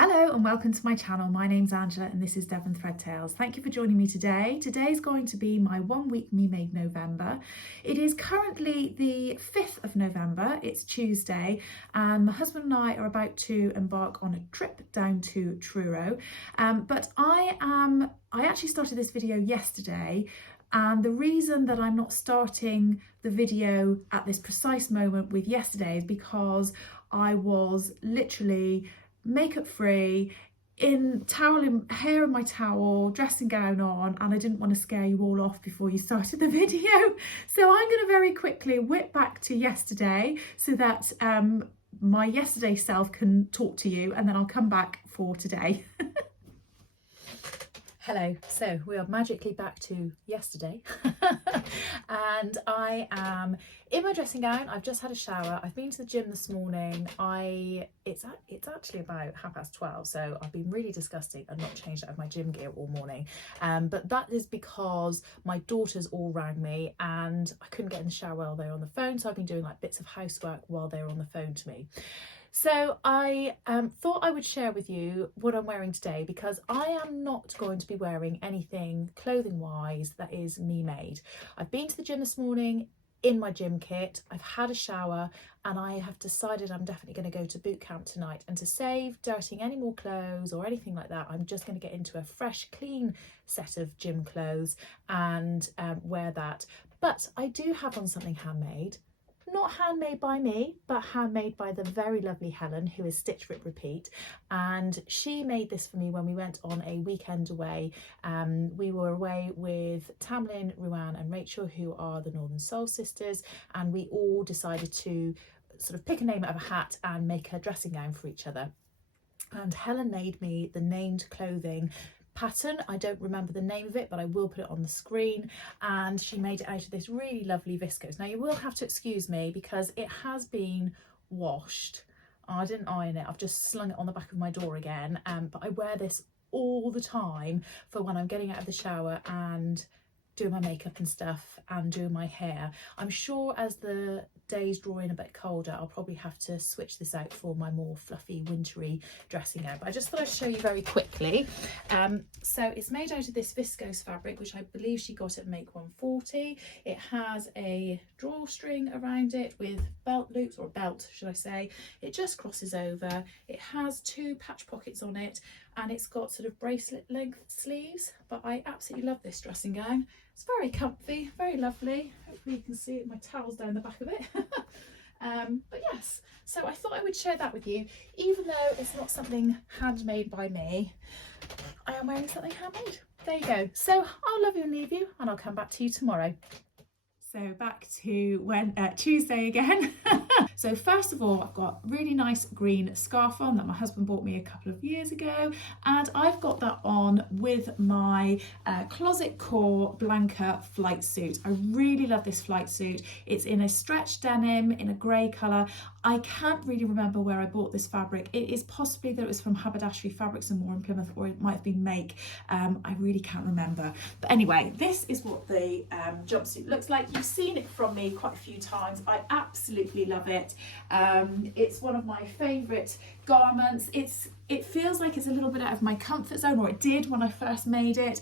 Hello and welcome to my channel. My name's Angela and this is Devon Thread Tales. Thank you for joining me today. Today's going to be my 1 week Me Made November. It is currently the 5th of November, it's Tuesday, and my husband and I are about to embark on a trip down to Truro. But I actually started this video yesterday, and the reason that I'm not starting the video at this precise moment with yesterday is because I was literally makeup free, in hair in my towel, dressing gown on, and I didn't want to scare you all off before you started the video. So I'm going to very quickly whip back to yesterday so that my yesterday self can talk to you, and then I'll come back for today. Hello, so we are magically back to yesterday and I am in my dressing gown. I've just had a shower. I've been to the gym this morning. It's actually about 12:30, so I've been really disgusting and not changed out of my gym gear all morning. But that is because my daughters all rang me and I couldn't get in the shower while they were on the phone, so I've been doing like bits of housework while they were on the phone to me. So I thought I would share with you what I'm wearing today, because I am not going to be wearing anything clothing wise that is me made. I've been to the gym this morning in my gym kit, I've had a shower, and I have decided I'm definitely going to go to boot camp tonight, and to save dirtying any more clothes or anything like that, I'm just going to get into a fresh clean set of gym clothes and wear that. But I do have on something handmade. Not handmade by me, but handmade by the very lovely Helen, who is Stitch Rip Repeat, and she made this for me when we went on a weekend away. We were away with Tamlin, Ruan and Rachel, who are the Northern Soul sisters, and we all decided to sort of pick a name out of a hat and make a dressing gown for each other. And Helen made me the named clothing pattern. I don't remember the name of it, but I will put it on the screen, and she made it out of this really lovely viscose. Now you will have to excuse me because it has been washed. I didn't iron it, I've just slung it on the back of my door again, but I wear this all the time for when I'm getting out of the shower and doing my makeup and stuff and doing my hair. I'm sure as the days draw in a bit colder, I'll probably have to switch this out for my more fluffy wintry dressing gown, but I just thought I'd show you very quickly. So it's made out of this viscose fabric, which I believe she got at Make 140. It has a drawstring around it with belt loops, or belt should I say. It just crosses over. It has 2 patch pockets on it, and it's got sort of bracelet length sleeves. But I absolutely love this dressing gown. It's very comfy, very lovely. Hopefully you can see it, my towel's down the back of it. But yes, so I thought I would share that with you. Even though it's not something handmade by me, I am wearing something handmade. There you go. So I'll love you and leave you, and I'll come back to you tomorrow. So back to Tuesday again. So first of all, I've got a really nice green scarf on that my husband bought me a couple of years ago, and I've got that on with my Closet Core Blanca flight suit. I really love this flight suit. It's in a stretch denim in a grey colour. I can't really remember where I bought this fabric. It is possibly that it was from Haberdashery Fabrics and More in Plymouth, or it might have been Make. I really can't remember. But anyway, this is what the jumpsuit looks like. You've seen it from me quite a few times. I absolutely love it. It's one of my favourite garments. It feels like it's a little bit out of my comfort zone, or it did when I first made it.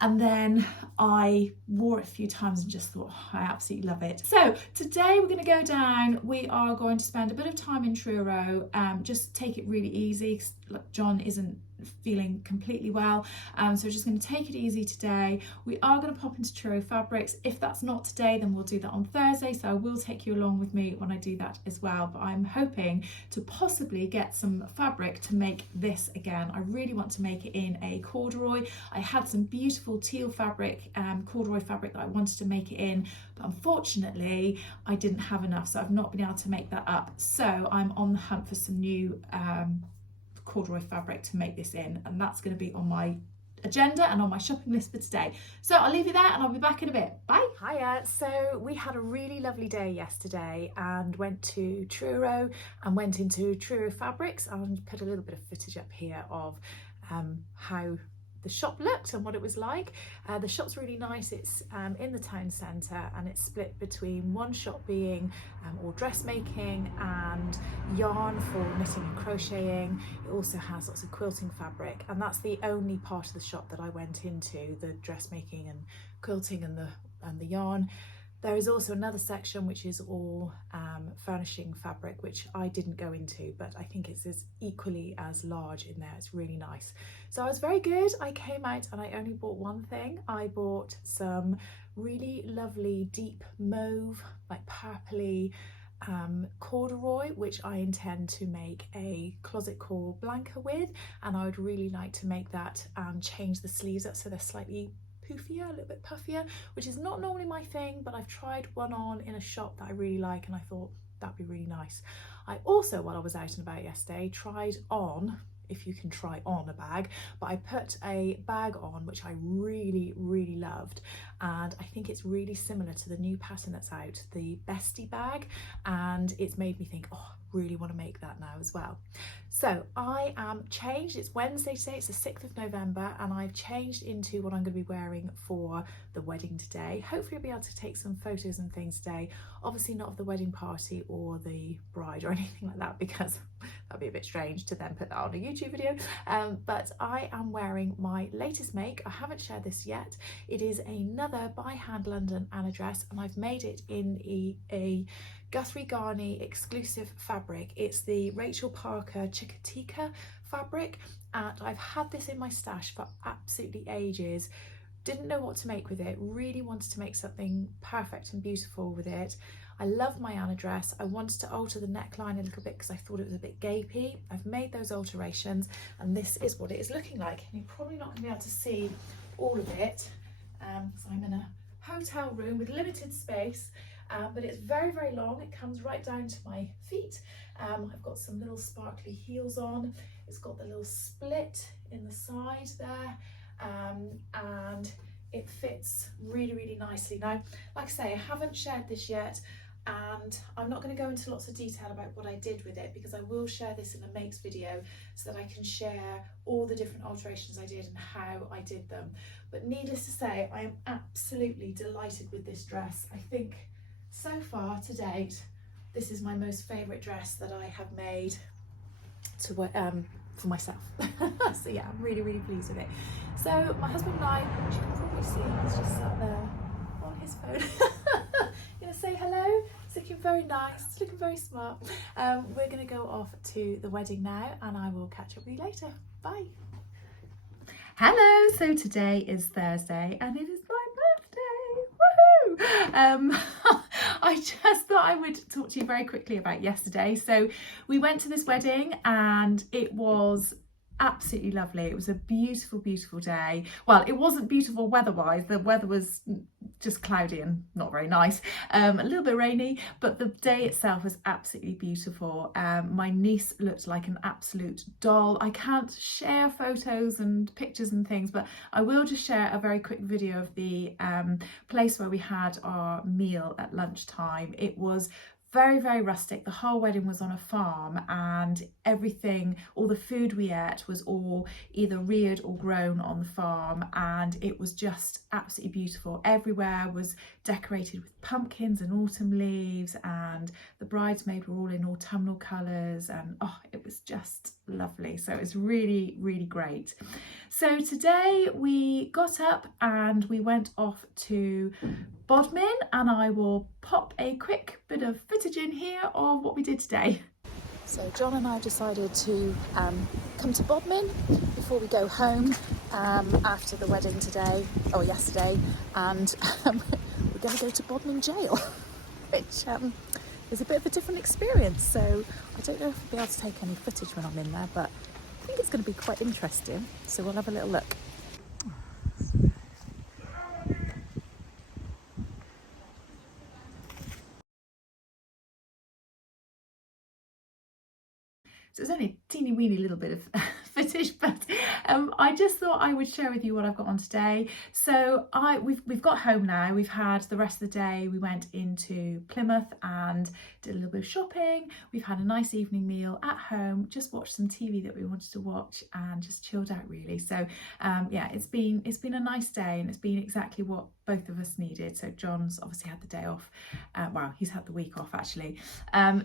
And then I wore it a few times and just thought, oh, I absolutely love it. So today we're going to go down. We are going to spend a bit of time in Truro, just take it really easy. Look, John isn't feeling completely well, so we're just going to take it easy today. We are going to pop into Truro Fabrics. If that's not today, then we'll do that on Thursday, so I will take you along with me when I do that as well. But I'm hoping to possibly get some fabric to make this again. I really want to make it in a corduroy. I had some beautiful teal fabric, corduroy fabric that I wanted to make it in, but unfortunately I didn't have enough, so I've not been able to make that up. So I'm on the hunt for some new corduroy fabric to make this in, and that's going to be on my agenda and on my shopping list for today. So I'll leave you there and I'll be back in a bit. Bye. Hiya. So we had a really lovely day yesterday and went to Truro and went into Truro Fabrics. I'll put a little bit of footage up here of how the shop looked and what it was like. The shop's really nice. It's in the town centre, and it's split between one shop being all dressmaking and yarn for knitting and crocheting. It also has lots of quilting fabric, and that's the only part of the shop that I went into, the dressmaking and quilting and the yarn. There is also another section which is all furnishing fabric, which I didn't go into, but I think it's equally as large in there. It's really nice. So I was very good. I came out and I only bought one thing. I bought some really lovely deep mauve, like purpley corduroy, which I intend to make a closet core Blanca with, and I would really like to make that and change the sleeves up so they're slightly poofier, a little bit puffier, which is not normally my thing, but I've tried one on in a shop that I really like and I thought that'd be really nice. I also, while I was out and about yesterday, tried on, if you can try on a bag, but I put a bag on which I really loved, and I think it's really similar to the new pattern that's out, the Bestie bag, and it's made me think, oh, really want to make that now as well. So I am changed. It's Wednesday today, it's the 6th of November, and I've changed into what I'm going to be wearing for the wedding today. Hopefully I'll be able to take some photos and things today, obviously not of the wedding party or the bride or anything like that, because that'd be a bit strange to then put that on a YouTube video, but I am wearing my latest make. I haven't shared this yet. It is another by Hand London Anna dress, and I've made it in a Guthrie Garney exclusive fabric. It's the Rachel Parker Chicatica fabric, and I've had this in my stash for absolutely ages. Didn't know what to make with it, really wanted to make something perfect and beautiful with it. I love my Anna dress. I wanted to alter the neckline a little bit because I thought it was a bit gapey. I've made those alterations, and this is what it is looking like. And you're probably not going to be able to see all of it because I'm in a hotel room with limited space, but it's very long. It comes right down to my feet. I've got some little sparkly heels on. It's got the little split in the side there, and it fits really nicely. Now, like I say, I haven't shared this yet, and I'm not going to go into lots of detail about what I did with it, because I will share this in a makes video so that I can share all the different alterations I did and how I did them. But needless to say, I am absolutely delighted with this dress. I think so far to date, this is my most favourite dress that I have made to for myself. So yeah, I'm really pleased with it. So my husband and I, which you can probably see, he's just sat there on his phone. Gonna say hello. It's looking very nice, it's looking very smart. We're gonna go off to the wedding now, and I will catch up with you later. Bye. Hello, so today is Thursday and it is my birthday. Woohoo! I just thought I would talk to you very quickly about yesterday. So we went to this wedding and it was absolutely lovely. It was a beautiful day. Well, it wasn't beautiful weather-wise. The weather was just cloudy and not very nice, a little bit rainy, but the day itself was absolutely beautiful. My niece looked like an absolute doll. I can't share photos and pictures and things, but I will just share a very quick video of the place where we had our meal at lunchtime. It was very rustic. The whole wedding was on a farm, and everything, all the food we ate was all either reared or grown on the farm, and it was just absolutely beautiful. Everywhere was decorated with pumpkins and autumn leaves, and the bridesmaids were all in autumnal colours, and oh, it was just lovely. So it was really great. So today we got up and we went off to Bodmin, and I will pop a quick bit of footage in here of what we did today. So John and I have decided to come to Bodmin before we go home after the wedding today, or yesterday, and we're going to go to Bodmin jail, which is a bit of a different experience. So I don't know if I'll be able to take any footage when I'm in there, but I think it's going to be quite interesting. So we'll have a little look. So there's only a teeny weeny little bit of footage British, but I just thought I would share with you what I've got on today. So we've got home now. We've had the rest of the day. We went into Plymouth and did a little bit of shopping. We've had a nice evening meal at home, just watched some TV that we wanted to watch and just chilled out really. So yeah, it's been a nice day, and it's been exactly what both of us needed. So John's obviously had the day off. Well, he's had the week off actually.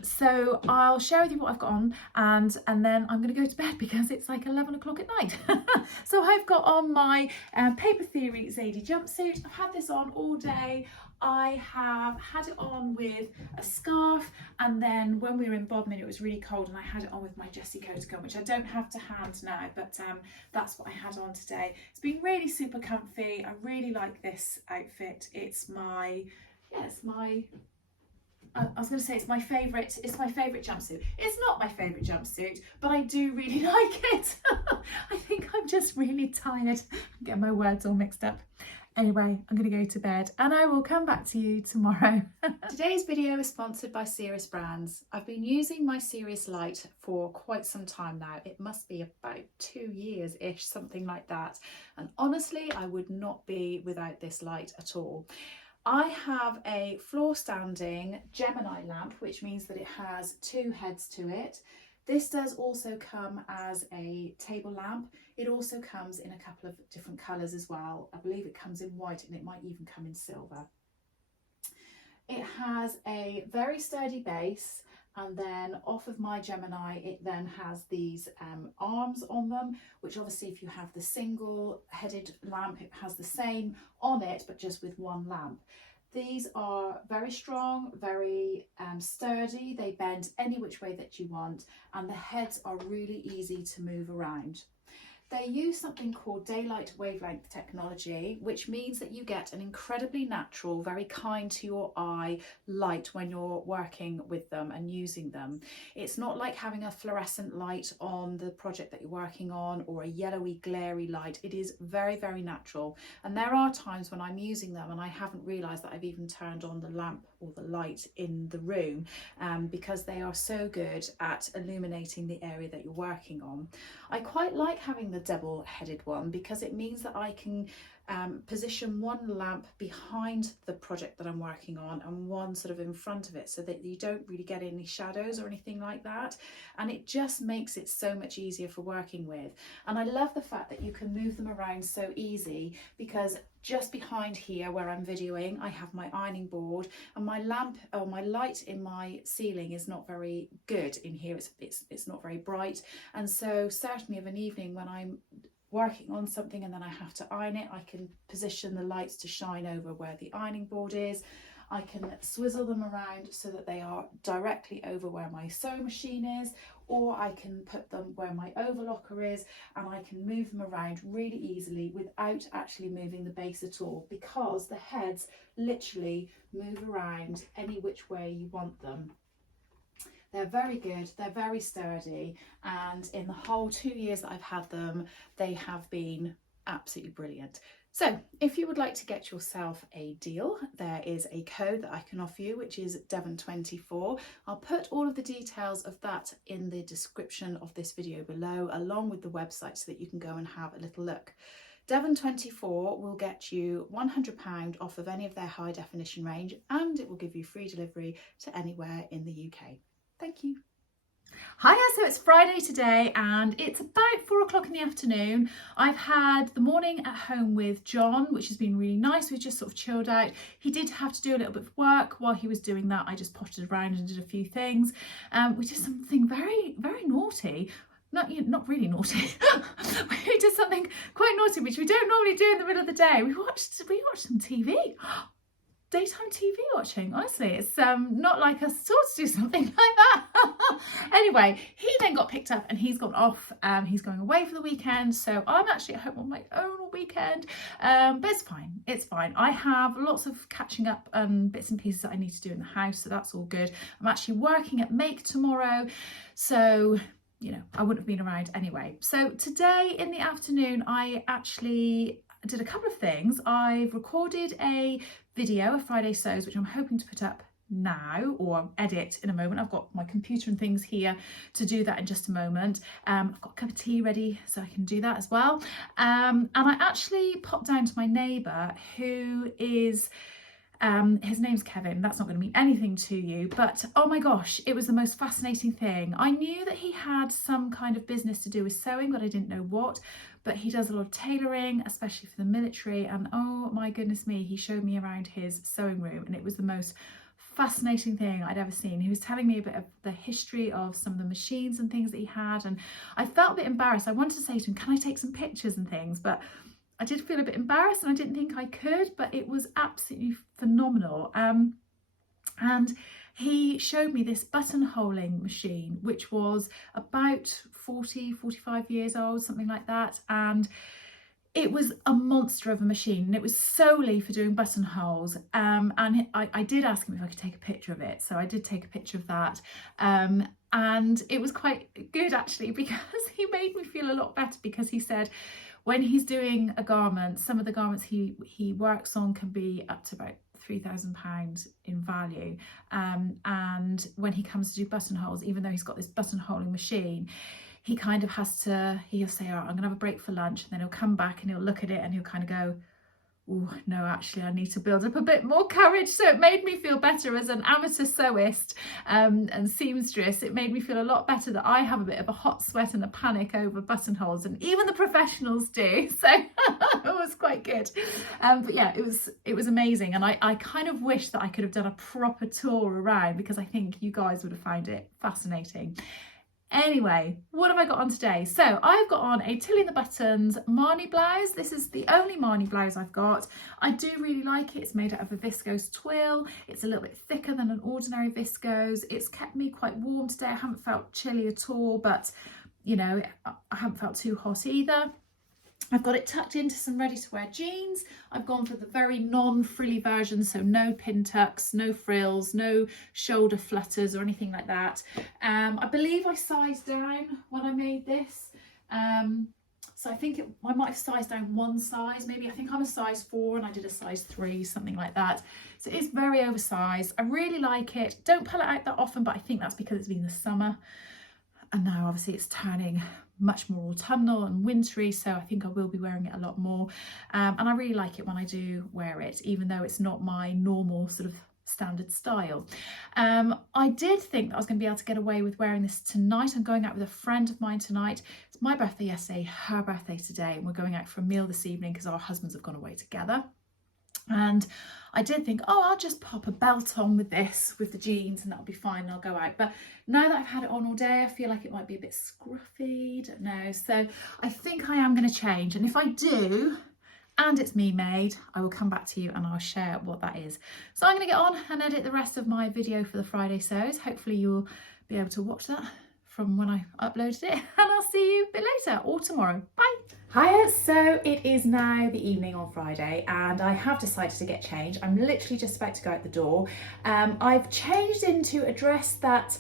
So I'll share with you what I've got on, and then I'm going to go to bed because it's like 11 o'clock at night. So I've got on my Paper Theory Zadie jumpsuit. I've had this on all day. I have had it on with a scarf, and then when we were in Bodmin it was really cold and I had it on with my Jessie coat on, which I don't have to hand now, but that's what I had on today. It's been really super comfy. I really like this outfit. It's my favourite jumpsuit. It's not my favourite jumpsuit, but I do really like it. I think I'm just really tired. I'm getting my words all mixed up. Anyway, I'm going to go to bed and I will come back to you tomorrow. Today's video is sponsored by Serious Brands. I've been using my Serious light for quite some time now. It must be about 2 years-ish, something like that. And honestly, I would not be without this light at all. I have a floor standing Gemini lamp, which means that it has 2 heads to it. This does also come as a table lamp. It also comes in a couple of different colours as well. I believe it comes in white and it might even come in silver. It has a very sturdy base, and then off of my Gemini it then has these arms on them, which obviously if you have the single headed lamp it has the same on it but just with one lamp. These are very strong, very sturdy. They bend any which way that you want, and the heads are really easy to move around. They use something called daylight wavelength technology, which means that you get an incredibly natural, very kind to your eye light when you're working with them and using them. It's not like having a fluorescent light on the project that you're working on or a yellowy, glary light. It is very, very natural. And there are times when I'm using them and I haven't realised that I've even turned on the lamp or the light in the room because they are so good at illuminating the area that you're working on. I quite like having the double-headed one because it means that I can position one lamp behind the project that I'm working on and one sort of in front of it, so that you don't really get any shadows or anything like that, and it just makes it so much easier for working with. And I love the fact that you can move them around so easy, because just behind here where I'm videoing I have my ironing board, and my lamp or my light in my ceiling is not very good in here. It's not very bright, and so certainly of an evening when I'm working on something and then I have to iron it, I can position the lights to shine over where the ironing board is. I can swizzle them around so that they are directly over where my sewing machine is, or I can put them where my overlocker is, and I can move them around really easily without actually moving the base at all, because the heads literally move around any which way you want them. They're very good, they're very sturdy, and in the whole 2 years that I've had them, they have been absolutely brilliant. So if you would like to get yourself a deal, there is a code that I can offer you, which is Devon24. I'll put all of the details of that in the description of this video below, along with the website, so that you can go and have a little look. Devon24 will get you £100 off of any of their high definition range, and it will give you free delivery to anywhere in the UK. Thank you. Hiya, so it's Friday today and it's about 4 o'clock in the afternoon. I've had the morning at home with John, which has been really nice. We've just sort of chilled out. He did have to do a little bit of work. While he was doing that, I just potted around and did a few things. We did something very, very naughty. Not really naughty. We did something quite naughty, which we don't normally do in the middle of the day. We watched some TV. Daytime TV watching, honestly. It's not like us at all to do something like that. Anyway, he then got picked up and he's gone off. He's going away for the weekend, so I'm actually at home on my own all weekend. But it's fine. I have lots of catching up bits and pieces that I need to do in the house, so that's all good. I'm actually working at Make tomorrow, so you know, I wouldn't have been around anyway. So today in the afternoon, I actually did a couple of things. I've recorded a video of Friday sews, which I'm hoping to put up now, or edit in a moment. I've got my computer and things here to do that in just a moment. I've got a cup of tea ready so I can do that as well. And I actually popped down to my neighbour who is his name's Kevin. That's not going to mean anything to you, but oh my gosh, it was the most fascinating thing. I knew that he had some kind of business to do with sewing, but I didn't know what. But he does a lot of tailoring, especially for the military, and oh my goodness me, he showed me around his sewing room, and it was the most fascinating thing I'd ever seen. He was telling me a bit of the history of some of the machines and things that he had, and I felt a bit embarrassed. I wanted to say to him, can I take some pictures and things, but I did feel a bit embarrassed and I didn't think I could, but it was absolutely phenomenal. And he showed me this buttonholing machine, which was about 45 years old, something like that. And it was a monster of a machine, and it was solely for doing buttonholes. And I did ask him if I could take a picture of it. So I did take a picture of that. And it was quite good actually, because he made me feel a lot better, because he said when he's doing a garment, some of the garments he works on can be up to about £3,000 in value. And when he comes to do buttonholes, even though he's got this buttonholing machine, he kind of has to, he'll say, all right, I'm gonna have a break for lunch, and then he'll come back and he'll look at it and he'll kind of go, oh no, actually I need to build up a bit more courage. So it made me feel better as an amateur sewist and seamstress. It made me feel a lot better that I have a bit of a hot sweat and a panic over buttonholes, and even the professionals do. So it was quite good. But yeah, it was amazing, and I kind of wish that I could have done a proper tour around, because I think you guys would have found it fascinating. Anyway, what have I got on today? So I've got on a Tilly in the Buttons Marnie blouse. This is the only Marnie blouse I've got. I do really like it. It's made out of a viscose twill. It's a little bit thicker than an ordinary viscose. It's kept me quite warm today. I haven't felt chilly at all, but you know, I haven't felt too hot either. I've got it tucked into some ready-to-wear jeans. I've gone for the very non-frilly version, so no pin tucks, no frills, no shoulder flutters or anything like that. I believe I sized down when I made this. So I think I might have sized down one size, maybe. I think I'm a size 4 and I did a size 3, something like that. So it's very oversized. I really like it. Don't pull it out that often, but I think that's because it's been the summer. And now obviously it's turning much more autumnal and wintry, so I think I will be wearing it a lot more. And I really like it when I do wear it, even though it's not my normal sort of standard style. I did think that I was going to be able to get away with wearing this tonight. I'm going out with a friend of mine tonight. It's my birthday yesterday, her birthday today, and we're going out for a meal this evening because our husbands have gone away together. And I did think, oh, I'll just pop a belt on with this, with the jeans, and that'll be fine, and I'll go out. But now that I've had it on all day, I feel like it might be a bit scruffy, don't know. So I think I am going to change. And if I do, and it's me made, I will come back to you and I'll share what that is. So I'm going to get on and edit the rest of my video for the Friday sews. Hopefully you'll be able to watch that from when I uploaded it, and I'll see you a bit later or tomorrow. Bye. Hiya, so it is now the evening on Friday and I have decided to get changed. I'm literally just about to go out the door. I've changed into a dress that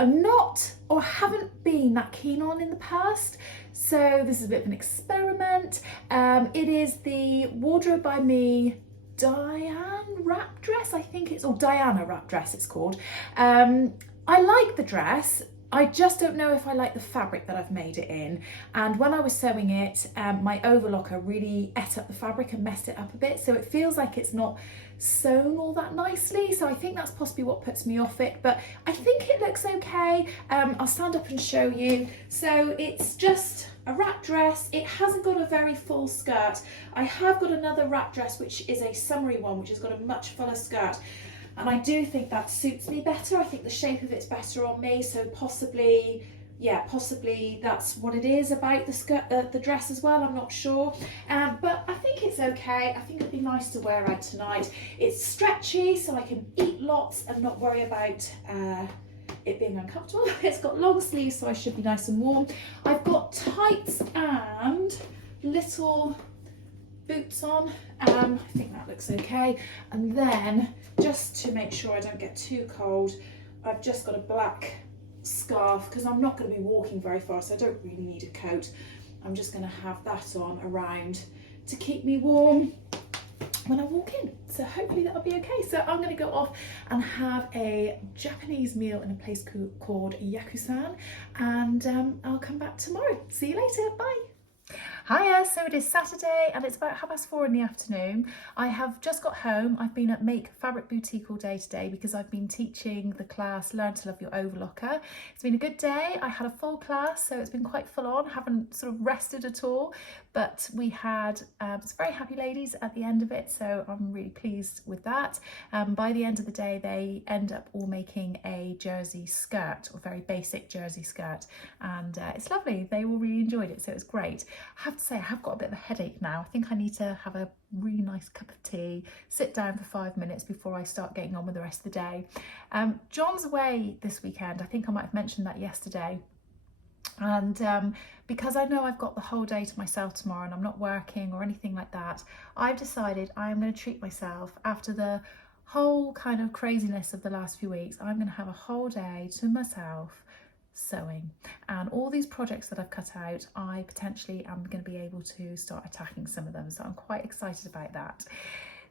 I'm not or haven't been that keen on in the past. So this is a bit of an experiment. It is the Wardrobe by Me Diane wrap dress, I think it's, or Diana wrap dress it's called. I like the dress. I just don't know if I like the fabric that I've made it in, and when I was sewing it, my overlocker really ate up the fabric and messed it up a bit, so it feels like it's not sewn all that nicely, so I think that's possibly what puts me off it, but I think it looks okay. I'll stand up and show you. So it's just a wrap dress. It hasn't got a very full skirt. I have got another wrap dress which is a summery one, which has got a much fuller skirt. And I do think that suits me better. I think the shape of it's better on me, so possibly, yeah, possibly that's what it is about the skirt, the dress as well, I'm not sure. But I think it's okay. I think it'd be nice to wear out tonight. It's stretchy, so I can eat lots and not worry about it being uncomfortable. It's got long sleeves, so I should be nice and warm. I've got tights and little boots on. I think that looks okay. And then, just to make sure I don't get too cold, I've just got a black scarf because I'm not going to be walking very far, so I don't really need a coat. I'm just going to have that on around to keep me warm. when I walk in. So hopefully that'll be okay. So I'm going to go off and have a Japanese meal in a place called Yakusan, and I'll come back tomorrow. See you later. Bye. Hiya, so it is Saturday and it's about 4:30 in the afternoon. I have just got home. I've been at Make Fabric Boutique all day today because I've been teaching the class Learn to Love Your Overlocker. It's been a good day. I had a full class, so it's been quite full on. Haven't sort of rested at all, but we had some very happy ladies at the end of it, so I'm really pleased with that. By the end of the day, they end up all making a jersey skirt, or very basic jersey skirt, and it's lovely. They all really enjoyed it, so it's great. I have to say I have got a bit of a headache now. I think I need to have a really nice cup of tea, sit down for 5 minutes before I start getting on with the rest of the day. John's away this weekend. I think I might have mentioned that yesterday. And because I know I've got the whole day to myself tomorrow and I'm not working or anything like that, I've decided I am going to treat myself after the whole kind of craziness of the last few weeks. I'm going to have a whole day to myself sewing, and all these projects that I've cut out, I potentially am going to be able to start attacking some of them, so I'm quite excited about that.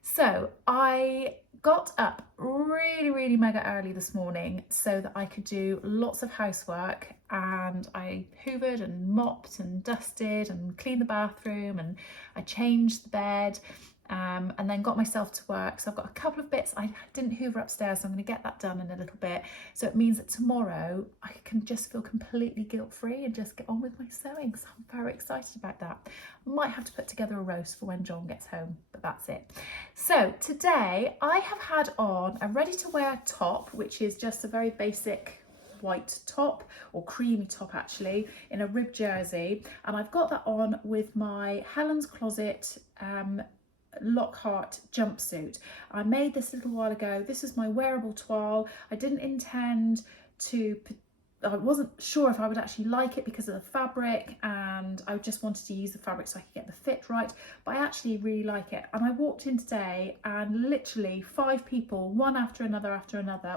So I got up really mega early this morning so that I could do lots of housework, and I hoovered and mopped and dusted and cleaned the bathroom, and I changed the bed, and then got myself to work. So I've got a couple of bits I didn't hoover upstairs, so I'm going to get that done in a little bit. So it means that tomorrow I can just feel completely guilt-free and just get on with my sewing. So I'm very excited about that. I might have to put together a roast for when John gets home, but that's it. So today I have had on a ready-to-wear top, which is just a very basic white top, or creamy top actually, in a rib jersey, and I've got that on with my Helen's Closet Lockhart jumpsuit. I made this a little while ago. This is my wearable toile. I didn't intend to, I wasn't sure if I would actually like it because of the fabric, and I just wanted to use the fabric so I could get the fit right, but I actually really like it. And I walked in today and literally 5 people, one after another,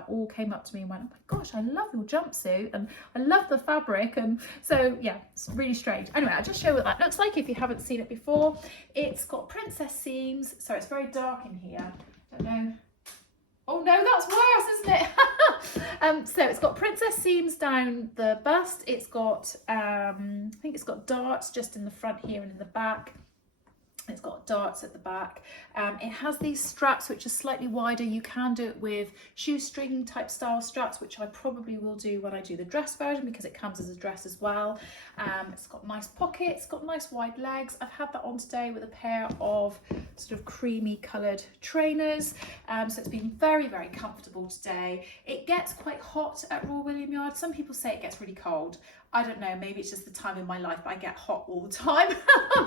all came up to me and went, oh my gosh, I love your jumpsuit and I love the fabric. And so yeah, it's really strange. Anyway, I'll just show you what that looks like if you haven't seen it before. It's got princess seams. Sorry, it's very dark in here. Don't know. Oh no, that's worse, isn't it? So it's got princess seams down the bust. It's got, I think it's got darts just in the front here and in the back. It's got darts at the back. It has these straps which are slightly wider. You can do it with shoestring type style straps, which I probably will do when I do the dress version because it comes as a dress as well. It's got nice pockets, got nice wide legs. I've had that on today with a pair of sort of creamy coloured trainers. So it's been very comfortable today. It gets quite hot at Royal William Yard. Some people say it gets really cold. I don't know, maybe it's just the time in my life, but I get hot all the time.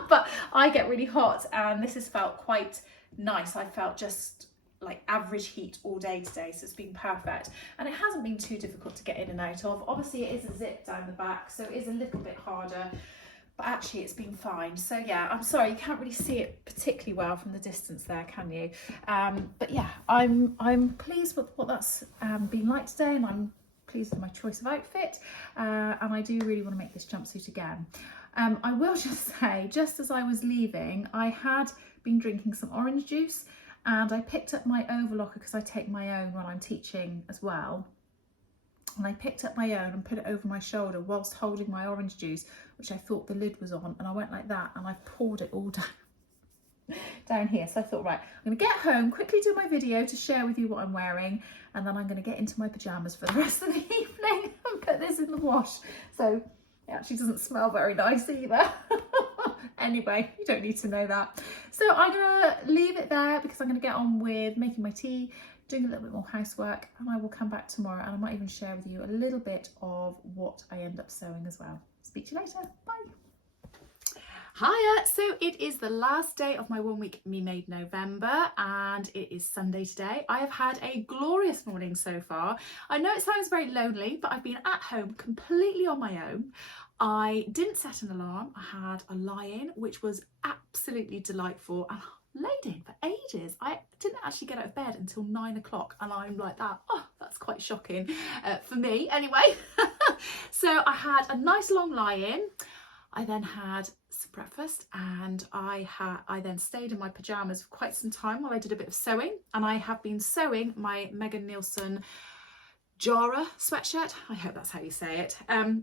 But I get really hot, and this has felt quite nice. I felt just like average heat all day today, so it's been perfect. And it hasn't been too difficult to get in and out of. Obviously it is a zip down the back, so it is a little bit harder, but actually it's been fine. So yeah, I'm sorry you can't really see it particularly well from the distance there, can you? But yeah, I'm pleased with what that's been like today, and I'm pleased with my choice of outfit, and I do really want to make this jumpsuit again. I will just say, just as I was leaving, I had been drinking some orange juice, and I picked up my overlocker because I take my own when I'm teaching as well. And I picked up my own and put it over my shoulder whilst holding my orange juice, which I thought the lid was on, and I went like that and I poured it all down here. So I thought, right, I'm going to get home, quickly do my video to share with you what I'm wearing, and then I'm going to get into my pyjamas for the rest of the evening and put this in the wash. So it actually doesn't smell very nice either. Anyway, you don't need to know that. So I'm going to leave it there because I'm going to get on with making my tea, doing a little bit more housework, and I will come back tomorrow and I might even share with you a little bit of what I end up sewing as well. Speak to you later. Bye. Hiya, so it is the last day of my 1 week Me Made November, and it is Sunday today. I have had a glorious morning so far. I know it sounds very lonely, but I've been at home completely on my own. I didn't set an alarm. I had a lie-in, which was absolutely delightful, and I laid in for ages. I didn't actually get out of bed until 9 o'clock, and I'm like that. Oh, that's quite shocking for me anyway. So I had a nice long lie-in. I then had some breakfast, and I then stayed in my pajamas for quite some time while I did a bit of sewing, and I have been sewing my Megan Nielsen Jara sweatshirt. I hope that's how you say it.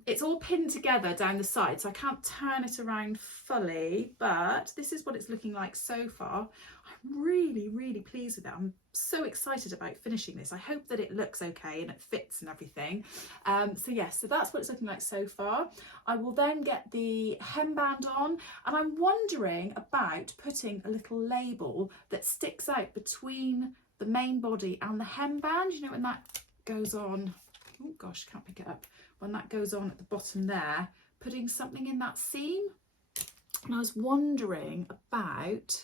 It's all pinned together down the side, so I can't turn it around fully, but this is what it's looking like so far. I'm really pleased with it. I'm so excited about finishing this. I hope that it looks okay and it fits and everything. So yes, so that's what it's looking like so far. I will then get the hemband on, and I'm wondering about putting a little label that sticks out between the main body and the hemband, you know, when that goes on, oh gosh, can't pick it up, when that goes on at the bottom there, putting something in that seam. And I was wondering about,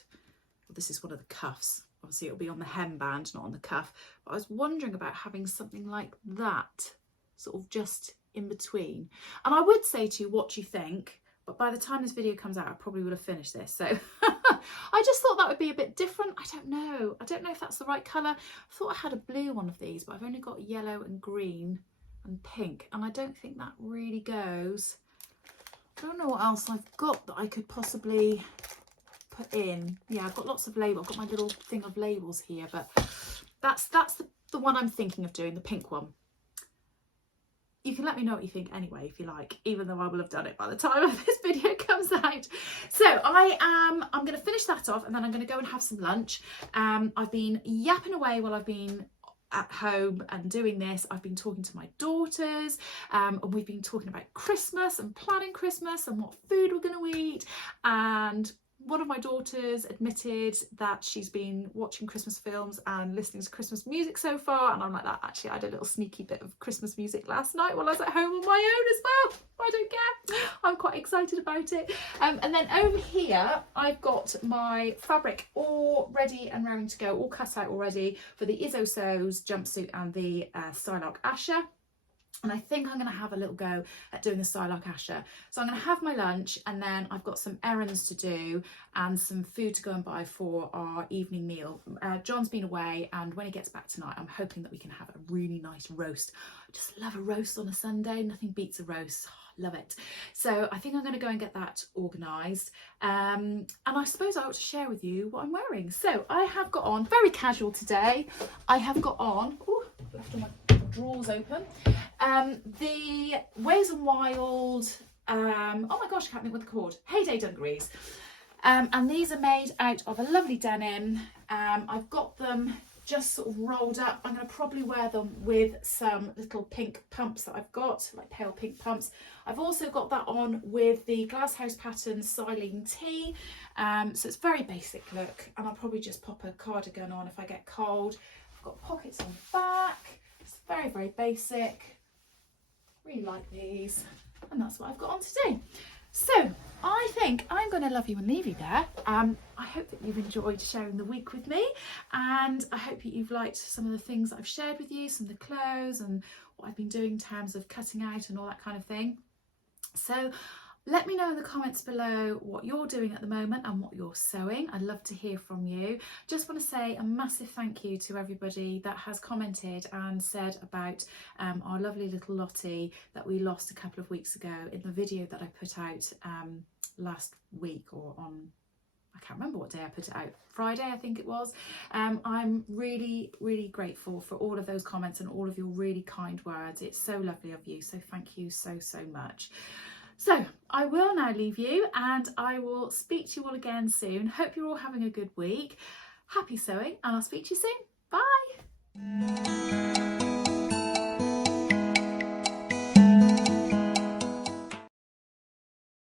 well, this is one of the cuffs, obviously it'll be on the hemband, not on the cuff, but I was wondering about having something like that sort of just in between. And I would say to you, what do you think? But by the time this video comes out, I probably would have finished this. So I just thought that would be a bit different. I don't know if that's the right colour. I thought I had a blue one of these, but I've only got yellow and green and pink, and I don't think that really goes. I don't know what else I've got that I could possibly put in. Yeah, I've got lots of labels. I've got my little thing of labels here, but that's the one I'm thinking of doing, the pink one. You can let me know what you think anyway, if you like, even though I will have done it by the time this video comes out. So I'm going to finish that off, and then I'm going to go and have some lunch. I've been yapping away while I've been at home and doing this. I've been talking to my daughters, and we've been talking about Christmas and planning Christmas and what food we're going to eat. And one of my daughters admitted that she's been watching Christmas films and listening to Christmas music so far, and I'm like that. Actually, I had a little sneaky bit of Christmas music last night while I was at home on my own as well. I don't care. I'm quite excited about it. And then over here, I've got my fabric all ready and raring to go, all cut out already for the Izzo Sews jumpsuit and the Stylark Asher. And I think I'm going to have a little go at doing the Stylark Asher. So I'm going to have my lunch, and then I've got some errands to do and some food to go and buy for our evening meal. John's been away, and when he gets back tonight, I'm hoping that we can have a really nice roast. I just love a roast on a Sunday. Nothing beats a roast. Oh, love it. So I think I'm going to go and get that organised. And I suppose I ought to share with you what I'm wearing. So I have got on, very casual today, I have got on, oh, left all my drawers open, the Ways and Wild, oh my gosh, I can't think what they're called, Heyday Dungarees. And these are made out of a lovely denim. I've got them just sort of rolled up. I'm going to probably wear them with some little pink pumps that I've got, like pale pink pumps. I've also got that on with the Glasshouse Pattern Silene tee. So it's very basic look, and I'll probably just pop a cardigan on if I get cold. I've got pockets on the back. It's very basic. Really like these, and that's what I've got on today. So I think I'm going to love you and leave you there. I hope that you've enjoyed sharing the week with me, and I hope that you've liked some of the things that I've shared with you, some of the clothes and what I've been doing in terms of cutting out and all that kind of thing. So let me know in the comments below what you're doing at the moment and what you're sewing. I'd love to hear from you. Just want to say a massive thank you to everybody that has commented and said about our lovely little Lottie that we lost a couple of weeks ago in the video that I put out last week, or on, I can't remember what day I put it out, Friday I think it was. I'm really grateful for all of those comments and all of your really kind words. It's so lovely of you, so thank you so much. So I will now leave you, and I will speak to you all again soon. Hope you're all having a good week. Happy sewing, and I'll speak to you soon. Bye.